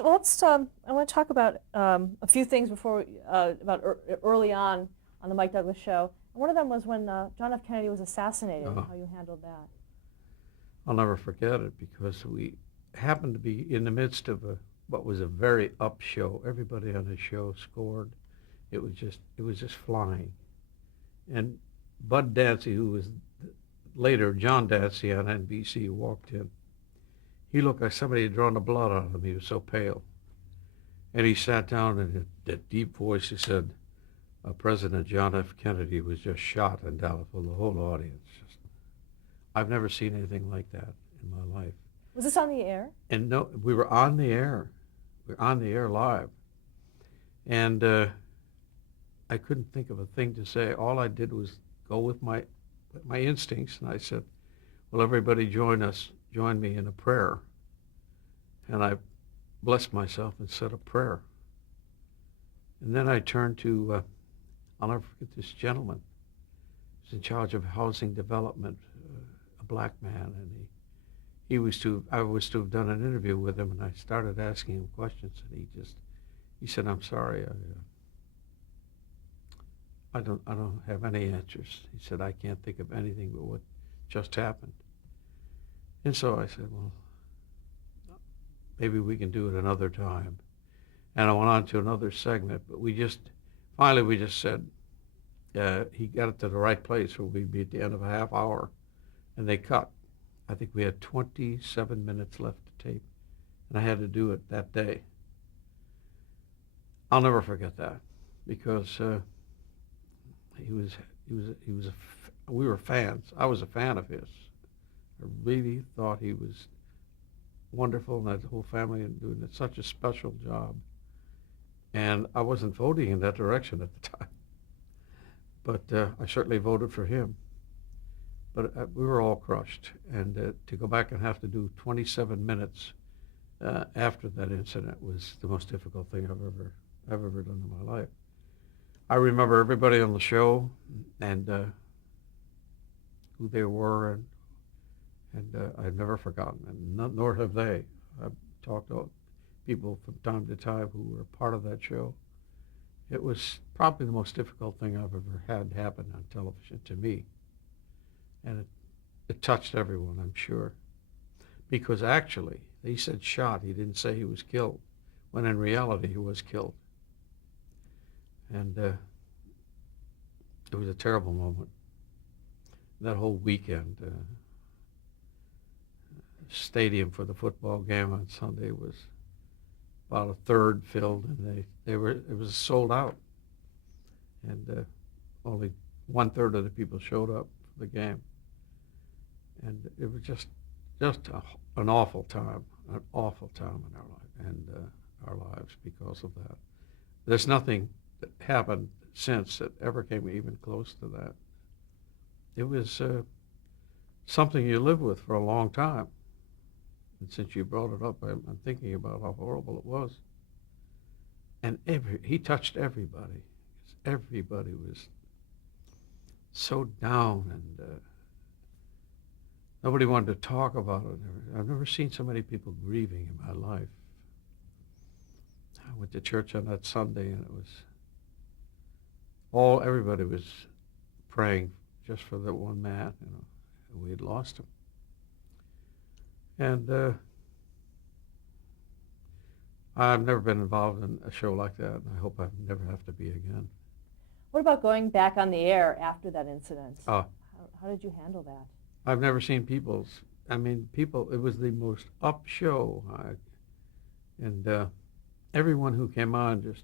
I want to talk about a few things before about early on the Mike Douglas show. And one of them was when John F. Kennedy was assassinated, Uh, how you handled that. I'll never forget it because we happened to be in the midst of what was a very up show. Everybody on the show scored. It was just flying. And Bud Dancy, who was later John Dancy on NBC, walked in. He looked like somebody had drawn the blood out of him. He was so pale. And he sat down and in that deep voice he said, President John F. Kennedy was just shot in Dallas. Well, the whole audience just, I've never seen anything like that in my life. Was this on the air? And no, we were on the air. We were on the air live. And I couldn't think of a thing to say. All I did was go with my instincts, and I said, "Will everybody join me in a prayer?" And I blessed myself and said a prayer. And then I turned to, I'll never forget this gentleman. He was in charge of housing development, a black man, and I was to have done an interview with him, and I started asking him questions, and he said, "I'm sorry, I don't have any answers." He said, "I can't think of anything but what just happened." And so I said, "Well, maybe we can do it another time." And I went on to another segment, but finally we just said, he got it to the right place where we'd be at the end of a half hour, and they cut. I think we had 27 minutes left to tape, and I had to do it that day. I'll never forget that because we were fans. I was a fan of his. I really thought he was wonderful, and that whole family and doing such a special job. And I wasn't voting in that direction at the time, but I certainly voted for him. But we were all crushed, and to go back and have to do 27 minutes after that incident was the most difficult thing I've ever done in my life. I remember everybody on the show and who they were, and I've never forgotten, and nor have they. I've talked to people from time to time who were part of that show. It was probably the most difficult thing I've ever had happen on television to me, and it touched everyone, I'm sure, because actually he said shot. He didn't say he was killed, when in reality he was killed. And it was a terrible moment. That whole weekend, stadium for the football game on Sunday was about a third filled, and it was sold out, and only one third of the people showed up for the game, and it was just an awful time in our life and our lives because of that. There's nothing that happened since that ever came even close to that. It was something you live with for a long time. And since you brought it up, I'm thinking about how horrible it was. And he touched everybody. Everybody was so down, and nobody wanted to talk about it. I've never seen so many people grieving in my life. I went to church on that Sunday, and everybody was praying just for that one man, and we had lost him. And I've never been involved in a show like that, and I hope I never have to be again. What about going back on the air after that incident? Uh, How did you handle that? I've never seen people, it was the most up show. And everyone who came on it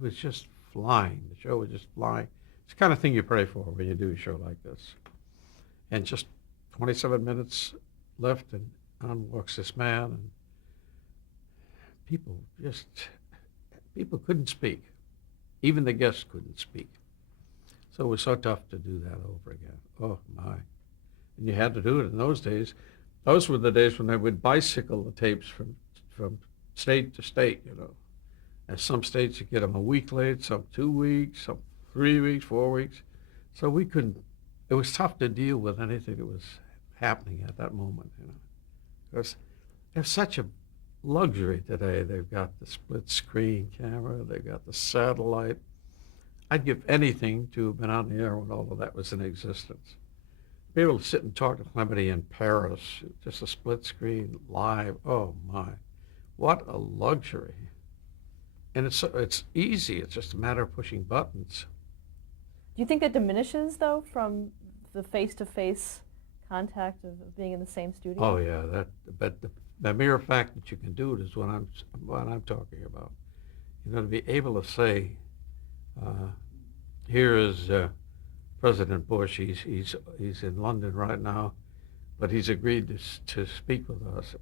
was just flying. The show was just flying. It's the kind of thing you pray for when you do a show like this. And just 27 minutes left, and on walks this man, and people couldn't speak. Even the guests couldn't speak. So it was so tough to do that over again. Oh my. And you had to do it in those days. Those were the days when they would bicycle the tapes from state to state, And some states you get them a week late, some 2 weeks, some 3 weeks, 4 weeks. So it was tough to deal with anything that was happening at that moment, Because there's such a luxury today. They've got the split screen camera, they've got the satellite. I'd give anything to have been on the air when all of that was in existence. Be able to sit and talk to somebody in Paris, just a split screen, live. Oh my, what a luxury. And it's easy. It's just a matter of pushing buttons. Do you think that diminishes, though, from the face-to-face contact of being in the same studio? Oh yeah, but the mere fact that you can do it is what I'm talking about. You know, to be able to say, here is President Bush. He's in London right now, but he's agreed to speak with us.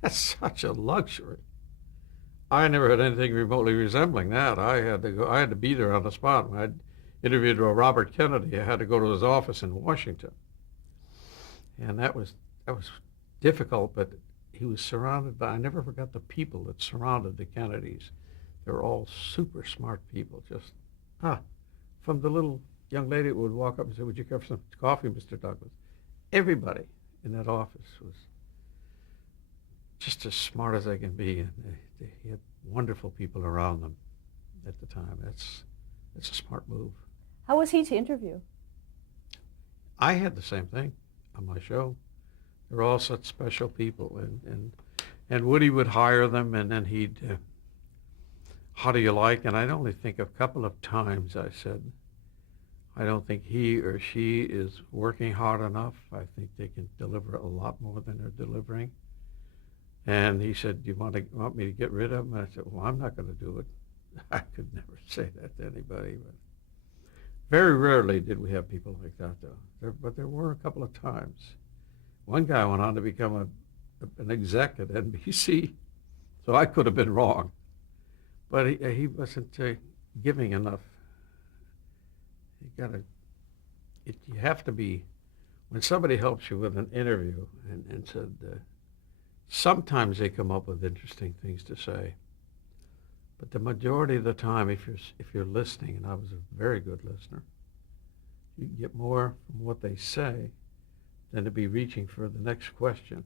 That's such a luxury. I never had anything remotely resembling that. I had to be there on the spot. When I interviewed Robert Kennedy, I had to go to his office in Washington. And that was difficult, but he was surrounded by, I never forgot the people that surrounded the Kennedys. They were all super smart people, just, from the little young lady who would walk up and say, would you care for some coffee, Mr. Douglas? Everybody in that office was just as smart as they can be, and they had wonderful people around them at the time. That's a smart move. How was he to interview? I had the same thing on my show. They're all such special people, and Woody would hire them, and then he'd, how do you like? And I'd only think a couple of times I said, I don't think he or she is working hard enough. I think they can deliver a lot more than they're delivering. And he said, do you want me to get rid of him? And I said, well, I'm not going to do it. I could never say that to anybody. But very rarely did we have people like that, though. But there were a couple of times. One guy went on to become an exec at NBC, so I could have been wrong. But he wasn't giving enough. You have to be, when somebody helps you with an interview and said, sometimes they come up with interesting things to say, but the majority of the time, if you're listening, and I was a very good listener, you get more from what they say than to be reaching for the next question.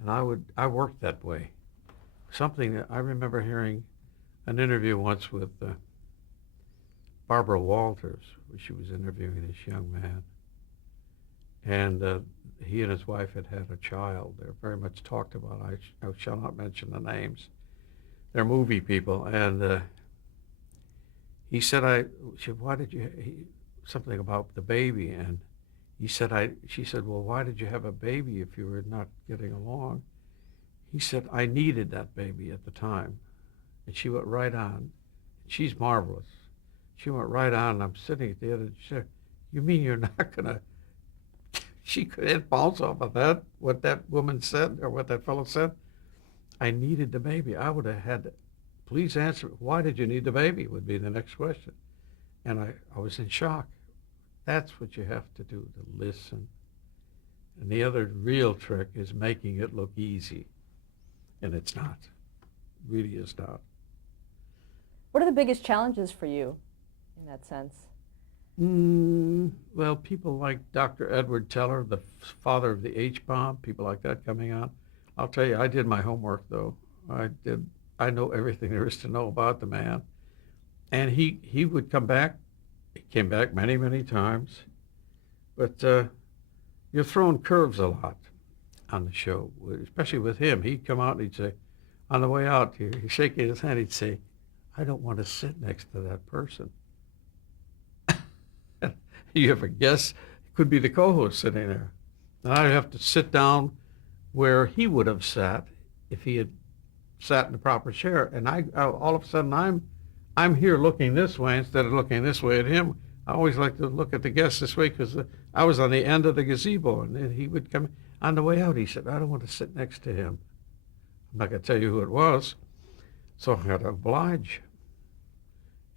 And I worked that way. Something that I remember hearing an interview once with Barbara Walters, where she was interviewing this young man, and he and his wife had a child. They're very much talked about. I shall not mention the names. They're movie people. And he said, why did you, something about the baby. And she said, well, why did you have a baby if you were not getting along? He said, I needed that baby at the time. And she went right on. She's marvelous. She went right on, and I'm sitting at the end, and she said, you mean you're not going to, she couldn't bounce off of that, what that woman said, or what that fellow said. I needed the baby. I would have had to, please answer, why did you need the baby, would be the next question. And I was in shock. That's what you have to do, to listen. And the other real trick is making it look easy. And it's not. It really is not. What are the biggest challenges for you in that sense? Well, people like Dr. Edward Teller, the father of the H-bomb, people like that coming on. I'll tell you, I did my homework, though. I know everything there is to know about the man. And he would come back. He came back many, many times. But you're throwing curves a lot on the show, especially with him. He'd come out and he'd say, on the way out, he'd shake his hand, he'd say, I don't want to sit next to that person. You ever guess? It could be the co-host sitting there. And I'd have to sit down where he would have sat if he had sat in the proper chair. And I all of a sudden, I'm here looking this way instead of looking this way at him. I always like to look at the guests this way because I was on the end of the gazebo, and then he would come. On the way out, he said, I don't want to sit next to him. I'm not going to tell you who it was. So I had to oblige.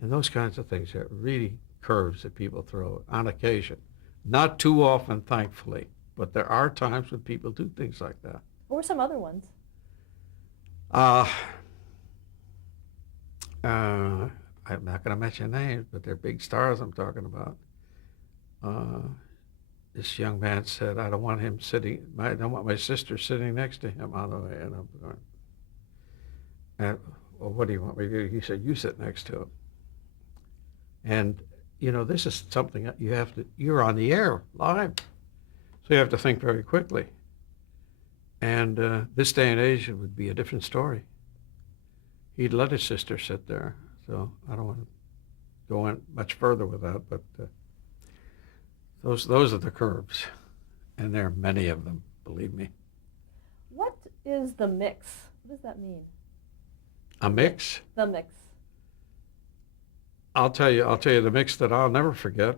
And those kinds of things are really curves that people throw on occasion. Not too often, thankfully, but there are times when people do things like that. What were some other ones? I'm not going to mention names, but they're big stars I'm talking about. this young man said, I don't want him sitting, I don't want my sister sitting next to him on the way. And I'm going, well, what do you want me to do? He said, you sit next to him. And, this is something that you're on the air live. So you have to think very quickly. And this day and age, it would be a different story. He'd let his sister sit there. So I don't want to go in much further with that, but those are the curves. And there are many of them, believe me. What is the mix? What does that mean? A mix? The mix. I'll tell you the mix that I'll never forget.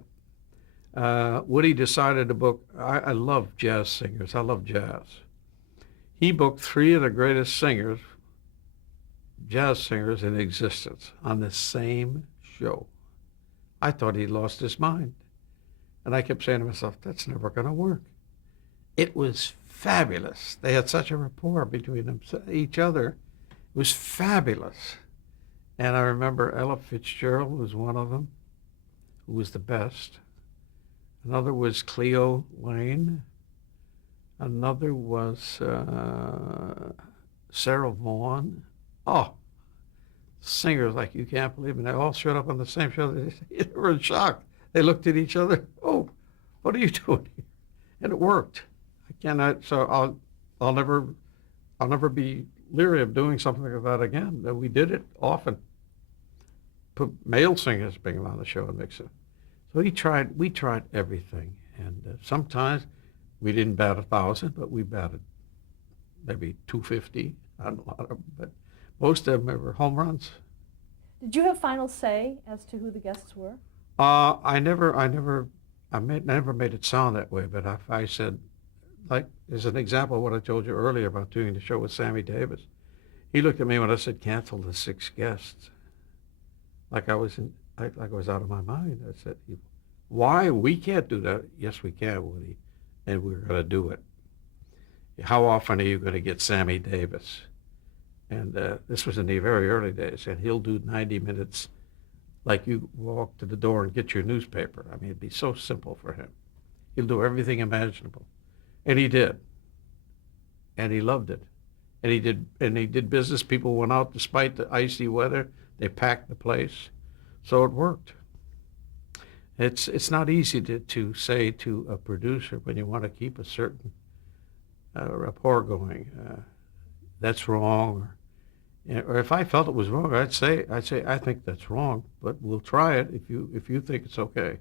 Woody decided to book, I love jazz singers. I love jazz. He booked 3 of the greatest singers, jazz singers in existence on the same show. I thought he'd lost his mind. And I kept saying to myself, that's never going to work. It was fabulous. They had such a rapport between each other. It was fabulous. And I remember Ella Fitzgerald was one of them, who was the best. Another was Cleo Lane. Another was Sarah Vaughan. Oh, singers like you can't believe it. They all showed up on the same show. They were in shock. They looked at each other. Oh, what are you doing here? And it worked. I cannot. So I'll never be leery of doing something like that again. We did it often. Put male singers, bring them on the show and mix it. So we tried everything, and sometimes we didn't bat 1,000, but we batted maybe 250 on a lot of them. But most of them were home runs. Did you have final say as to who the guests were? I never made it sound that way. But if I said, like, as an example of what I told you earlier about doing the show with Sammy Davis, he looked at me when I said cancel the 6 guests, like I was out of my mind. I said, why? We can't do that. Yes, we can, Woody, and we're going to do it. How often are you going to get Sammy Davis? And this was in the very early days, and he'll do 90 minutes like you walk to the door and get your newspaper. I mean, it'd be so simple for him. He'll do everything imaginable. And he did. And he loved it. And he did business. People went out despite the icy weather. They packed the place. So it worked. It's not easy to say to a producer when you want to keep a certain rapport going, that's wrong, or if I felt it was wrong, I'd say I think that's wrong, but we'll try it if you think it's okay.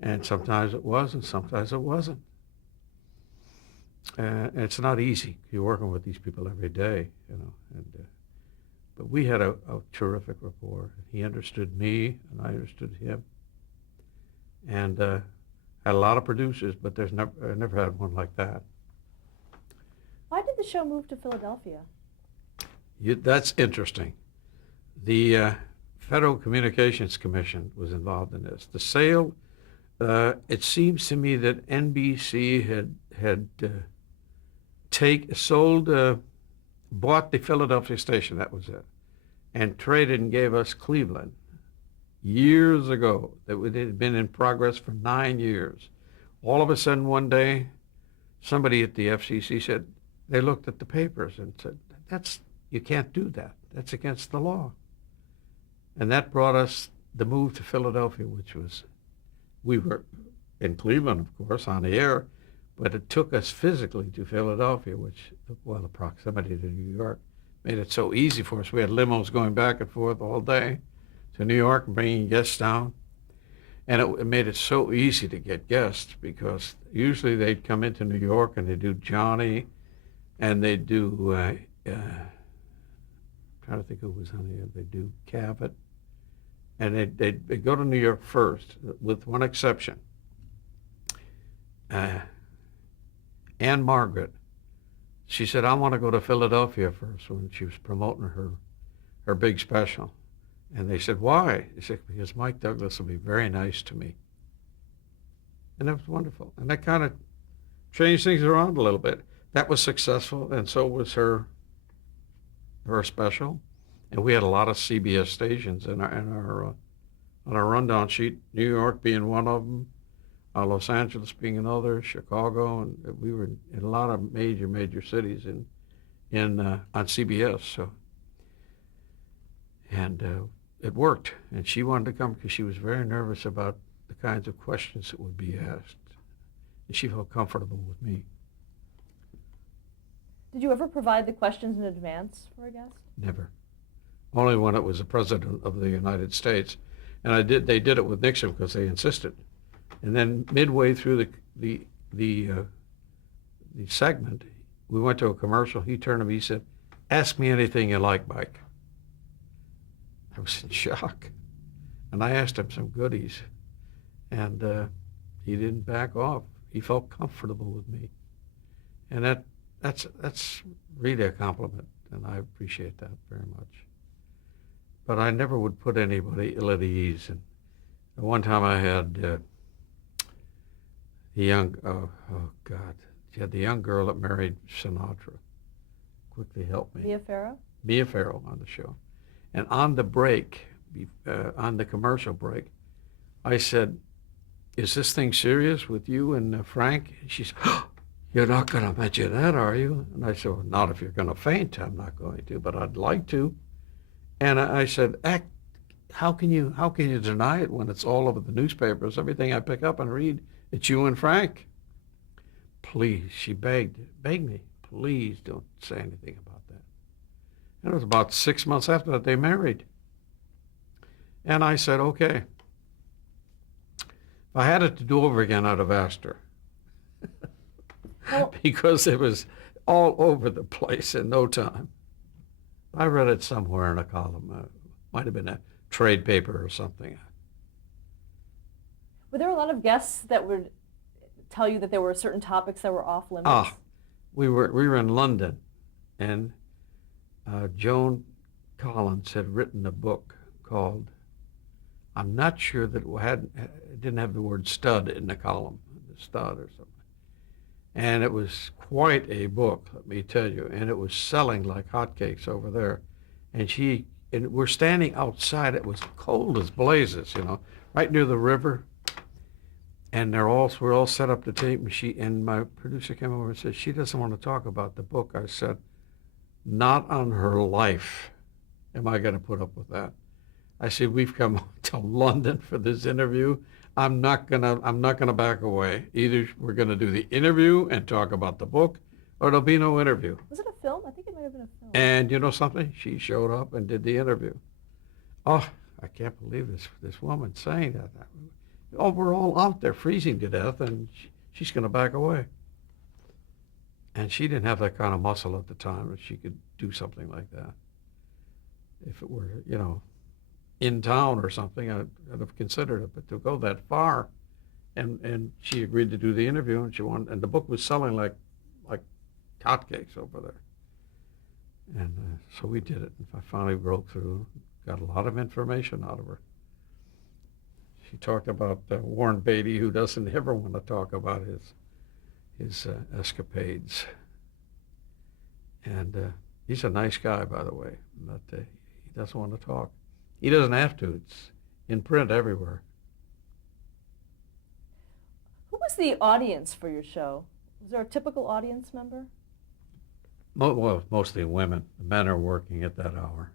And sometimes it was, and sometimes it wasn't. And it's not easy. You're working with these people every day, but we had a terrific rapport. He understood me, and I understood him. And had a lot of producers, but I never had one like that. Why did the show move to Philadelphia? That's interesting. The Federal Communications Commission was involved in this. The sale, it seems to me that NBC had bought the Philadelphia station, that was it, and traded and gave us Cleveland years ago. That it had been in progress for 9 years. All of a sudden one day, somebody at the FCC said, they looked at the papers and said, you can't do that. That's against the law. And that brought us the move to Philadelphia, we were in Cleveland, of course, on the air, but it took us physically to Philadelphia, the proximity to New York made it so easy for us. We had limos going back and forth all day to New York and bringing guests down. And it made it so easy to get guests because usually they'd come into New York and they'd do Johnny, and they'd do, trying to think who was on the air, they'd do Cabot, and they'd go to New York first, with one exception. Anne Margaret, she said, I want to go to Philadelphia first, when she was promoting her big special. And they said, why? She said, because Mike Douglas will be very nice to me. And that was wonderful. And that kind of changed things around a little bit. That was successful, and so was her special. And we had a lot of CBS stations on our rundown sheet, New York being one of them, Los Angeles being another, Chicago, and we were in a lot of major cities on CBS. So, and it worked. And she wanted to come because she was very nervous about the kinds of questions that would be asked, and she felt comfortable with me. Did you ever provide the questions in advance for a guest? Never. Only when it was the president of the United States, and they did it with Nixon because they insisted. And then midway through the segment, we went to a commercial. He turned to me, he said, "Ask me anything you like, Mike." I was in shock, and I asked him some goodies, and he didn't back off. He felt comfortable with me, and that's really a compliment, and I appreciate that very much. But I never would put anybody ill at ease. And one time I had the young, she had the young girl that married Sinatra. Quickly help me. Mia Farrow? Mia Farrow on the show. And on the break, on the commercial break, I said, "Is this thing serious with you and Frank?" And she said, "Oh, you're not going to mention that, are you?" And I said, "Well, not if you're going to faint. I'm not going to, but I'd like to." And I said, how can you deny it when it's all over the newspapers? Everything I pick up and read, it's you and Frank. Please, she begged me, please don't say anything about that. And it was about 6 months after that they married. And I said, okay. If I had it to do over again, I'd have asked her. Well, because it was all over the place in no time. I read it somewhere in a column. Might have been a trade paper or something. were there a lot of guests that would tell you that there were certain topics that were off limits? We were in London, and Joan Collins had written a book called, I'm not sure that it didn't have the word stud in the column, stud or something. And it was quite a book, let me tell you, and it was selling like hotcakes over there. And we're standing outside. It was cold as blazes, right near the river. And we're all set up to tape. And my producer came over and said, "She doesn't want to talk about the book." I said, "Not on her life am I going to put up with that." I said, "We've come to London for this interview. I'm not gonna back away. Either we're gonna do the interview and talk about the book, or there'll be no interview." Was it a film? I think it might have been a film. And you know something? She showed up and did the interview. Oh, I can't believe this woman saying that. Oh, we're all out there freezing to death, and she's gonna back away. And she didn't have that kind of muscle at the time that she could do something like that. If it were, in town or something, I'd have considered it. But to go that far, and she agreed to do the interview, and the book was selling like hotcakes over there. And so we did it. And I finally broke through, got a lot of information out of her. She talked about Warren Beatty, who doesn't ever want to talk about his escapades. And he's a nice guy, by the way, but he doesn't want to talk. He doesn't have to. It's in print everywhere. Who was the audience for your show? Was there a typical audience member? Well, mostly women. The men are working at that hour.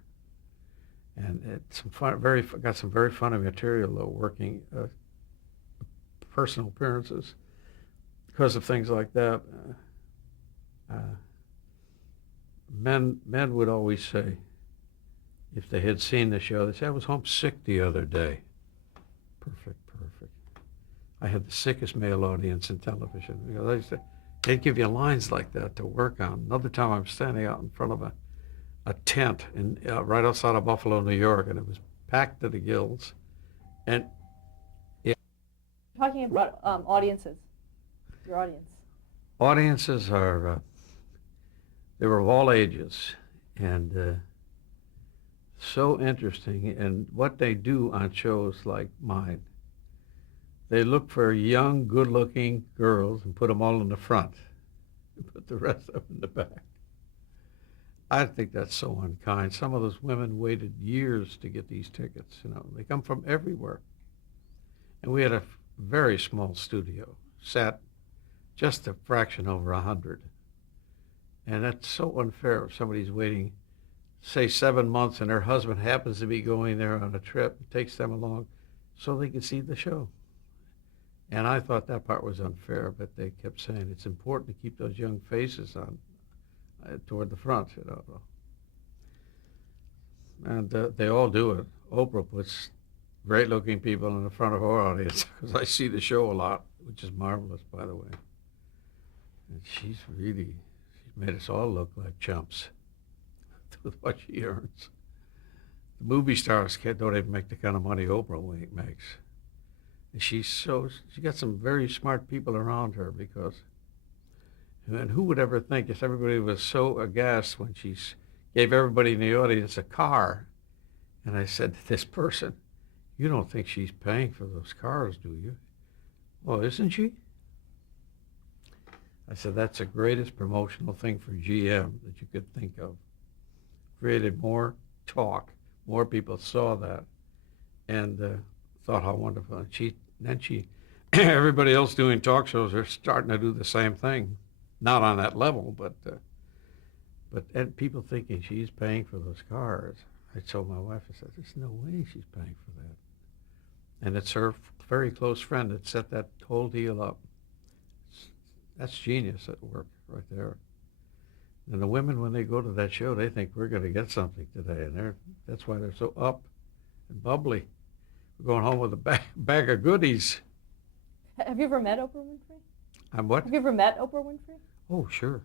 And it's got some very funny material, though, working personal appearances because of things like that. Men would always say, if they had seen the show, they said, "I was homesick the other day." Perfect. I had the sickest male audience in television. They'd give you lines like that to work on. Another time I'm standing out in front of a tent right outside of Buffalo, New York, and it was packed to the gills. And Talking about audiences, your audience. Audiences are, they were of all ages, and so interesting. And what they do on shows like mine, they look for young, good-looking girls and put them all in the front and put the rest of them in the back. I think that's so unkind. Some of those women waited years to get these tickets. They come from everywhere. And we had very small studio, sat just a fraction over 100. And that's so unfair if somebody's waiting, say, 7 months and her husband happens to be going there on a trip, takes them along so they can see the show. And I thought that part was unfair, but they kept saying it's important to keep those young faces on toward the front, you know. And they all do it. Oprah puts great-looking people in the front of her audience because I see the show a lot, which is marvelous, by the way. And she's made us all look like chumps with what she earns. The movie stars don't even make the kind of money Oprah makes. And she got some very smart people around her because, and who would ever think if everybody was so aghast when she gave everybody in the audience a car. And I said to this person, you don't think she's paying for those cars, do you? Well, isn't she? I said, that's the greatest promotional thing for GM that you could think of. Created more talk. More people saw that and thought how wonderful. And then everybody else doing talk shows are starting to do the same thing. Not on that level, but and people thinking she's paying for those cars. I told my wife, I said, there's no way she's paying for that. And it's her very close friend that set that whole deal up. That's genius at work right there. And the women, when they go to that show, they think we're going to get something today, and that's why they're so up and bubbly. We're going home with a bag of goodies. Have you ever met Oprah Winfrey? I'm what? Have you ever met Oprah Winfrey? Oh, sure.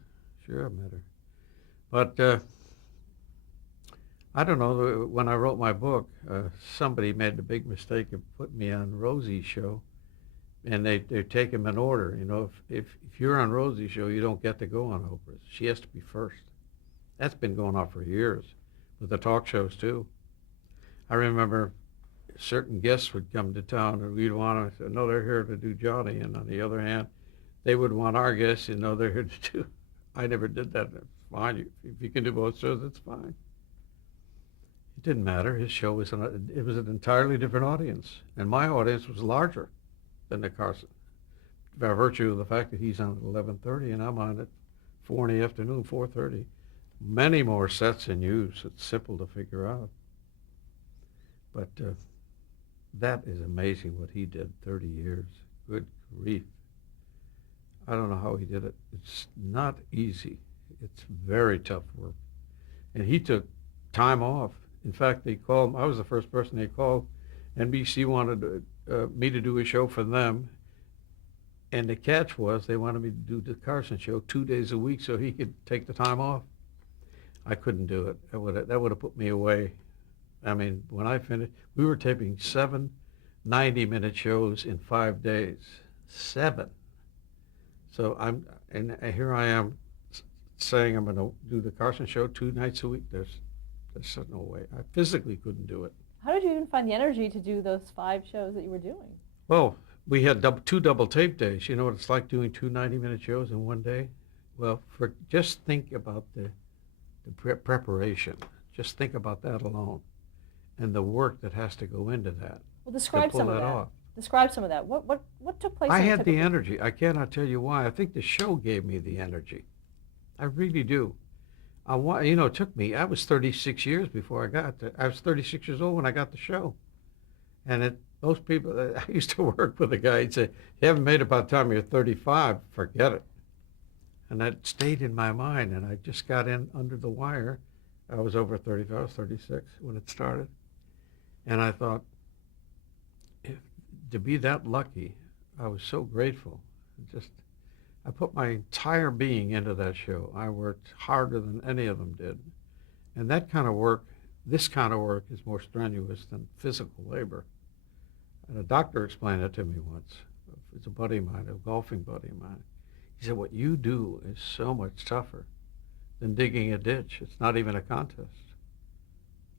Sure, I met her. But I don't know, when I wrote my book, somebody made the big mistake of putting me on Rosie's show, and they take them in order. You know, if you're on Rosie's show, you don't get to go on Oprah's. She has to be first. That's been going on for years, with the talk shows too. I remember certain guests would come to town, and we'd want to know they're here to do Johnny, and on the other hand, they would want our guests to know they're here to do. I never did that. That's fine. If you can do both shows, that's fine. It didn't matter. His show was an entirely different audience, and my audience was larger than the Carson, by virtue of the fact that he's on at 11:30 and I'm on at 4 in the afternoon, 4:30. Many more sets in use. It's simple to figure out. But that is amazing what he did, 30 years. Good grief. I don't know how he did it. It's not easy. It's very tough work. And he took time off. In fact, they called, I was the first person they called. NBC wanted me to do a show for them. And the catch was they wanted me to do the Carson show 2 days a week so he could take the time off. I couldn't do it. That would have put me away. I mean, when I finished, we were taping 7 90-minute shows in 5 days. 7. So here I am saying I'm going to do the Carson show 2 nights a week. There's no way. I physically couldn't do it. How did you even find the energy to do those 5 shows that you were doing? Well, we had 2 double tape days. You know what it's like doing 2 90-minute shows in one day? Well, just think about the preparation. Just think about that alone, and the work that has to go into that. Well, describe to pull some of that that. off. Describe some of that. What took place? I in a had the typical- energy. I cannot tell you why. I think the show gave me the energy. I really do. It took me, I was 36 years before I was 36 years old when I got the show. And most people, I used to work with a guy, he'd say, you haven't made it by the time you're 35, forget it. And that stayed in my mind, and I just got in under the wire. I was over 35, I was 36 when it started. And I thought, to be that lucky, I was so grateful. I put my entire being into that show. I worked harder than any of them did. And that kind of work, this kind of work is more strenuous than physical labor. And a doctor explained it to me once. It's a buddy of mine, a golfing buddy of mine. He said, what you do is so much tougher than digging a ditch. It's not even a contest.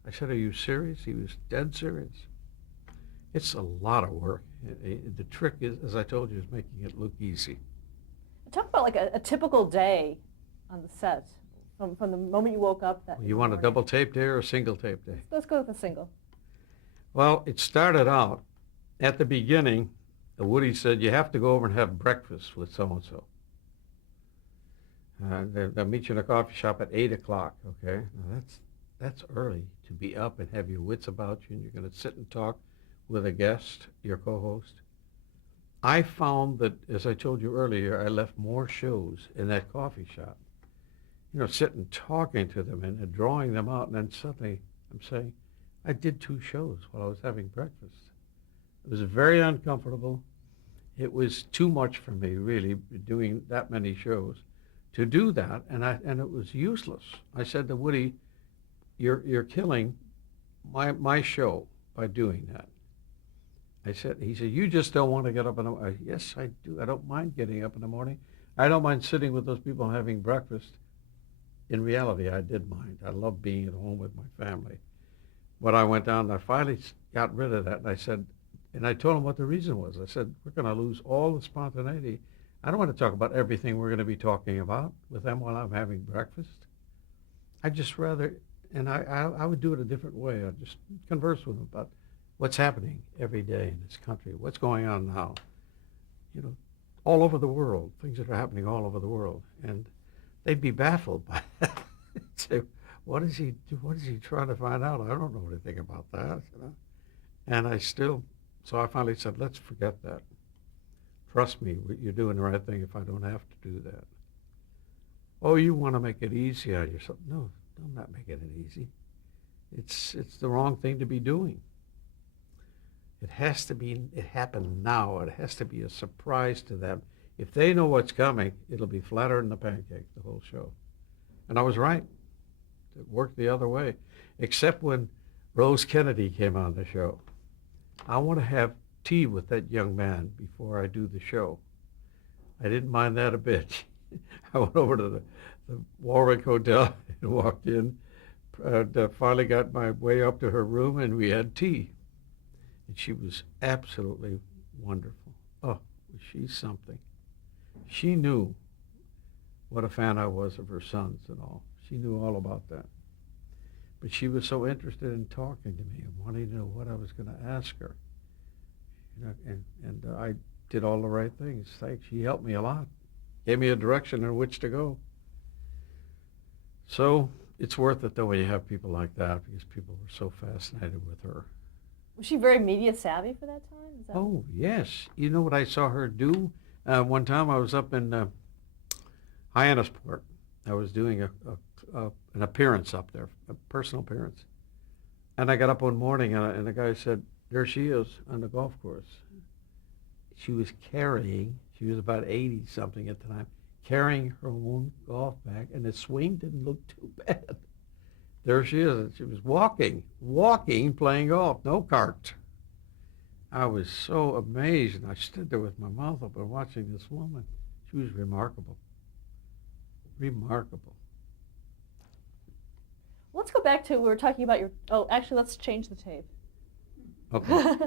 I said, are you serious? He was dead serious. It's a lot of work. The trick is, as I told you, is making it look easy. Talk about like a typical day on the set, from the moment you woke up. You want a double tape day or a single tape day? Let's go with a single. Well, it started out at the beginning, Woody said, you have to go over and have breakfast with so-and-so. They'll meet you in a coffee shop at 8 o'clock, okay? Now that's early to be up and have your wits about you, and you're going to sit and talk with a guest, your co-host. I found that, as I told you earlier, I left more shows in that coffee shop. You know, sitting talking to them and drawing them out, and then suddenly I'm saying, I did 2 shows while I was having breakfast. It was very uncomfortable. It was too much for me, really, doing that many shows. To do that, and it was useless. I said to Woody, you're killing my show by doing that. He said, you just don't want to get up in the morning. Yes, I do. I don't mind getting up in the morning. I don't mind sitting with those people having breakfast. In reality, I did mind. I love being at home with my family. When I went down, I finally got rid of that, and I said, and I told him what the reason was. I said, we're going to lose all the spontaneity. I don't want to talk about everything we're going to be talking about with them while I'm having breakfast. I'd just rather, and I would do it a different way. I'd just converse with them about what's happening every day in this country, what's going on now, you know, all over the world, things that are happening all over the world. And they'd be baffled by that. Say, what is he trying to find out? I don't know anything about that, you know. And so I finally said, let's forget that. Trust me, you're doing the right thing if I don't have to do that. Oh, you want to make it easy on yourself. No, I'm not making it easy. It's the wrong thing to be doing. It happened now. It has to be a surprise to them. If they know what's coming, it'll be flatter than a pancake, the whole show. And I was right. It worked the other way, except when Rose Kennedy came on the show. I want to have tea with that young man before I do the show. I didn't mind that a bit. I went over to the Warwick Hotel and walked in, finally got my way up to her room, and we had tea. And she was absolutely wonderful. Oh, was she something. She knew what a fan I was of her sons and all. She knew all about that. But she was so interested in talking to me and wanting to know what I was going to ask her. You know, and I did all the right things. Thanks. She helped me a lot. Gave me a direction in which to go. So it's worth it, though, when you have people like that, because people were so fascinated with her. Was she very media savvy for that time? Oh, yes. You know what I saw her do? One time I was up in Hyannisport. I was doing an appearance up there, a personal appearance. And I got up one morning, and the guy said, there she is on the golf course. She was about 80-something at the time, carrying her own golf bag, and the swing didn't look too bad. There she is. She was walking, playing golf, no cart. I was so amazed, and I stood there with my mouth open watching this woman. She was remarkable. Remarkable. Let's go back to, we were talking about actually, let's change the tape. Okay.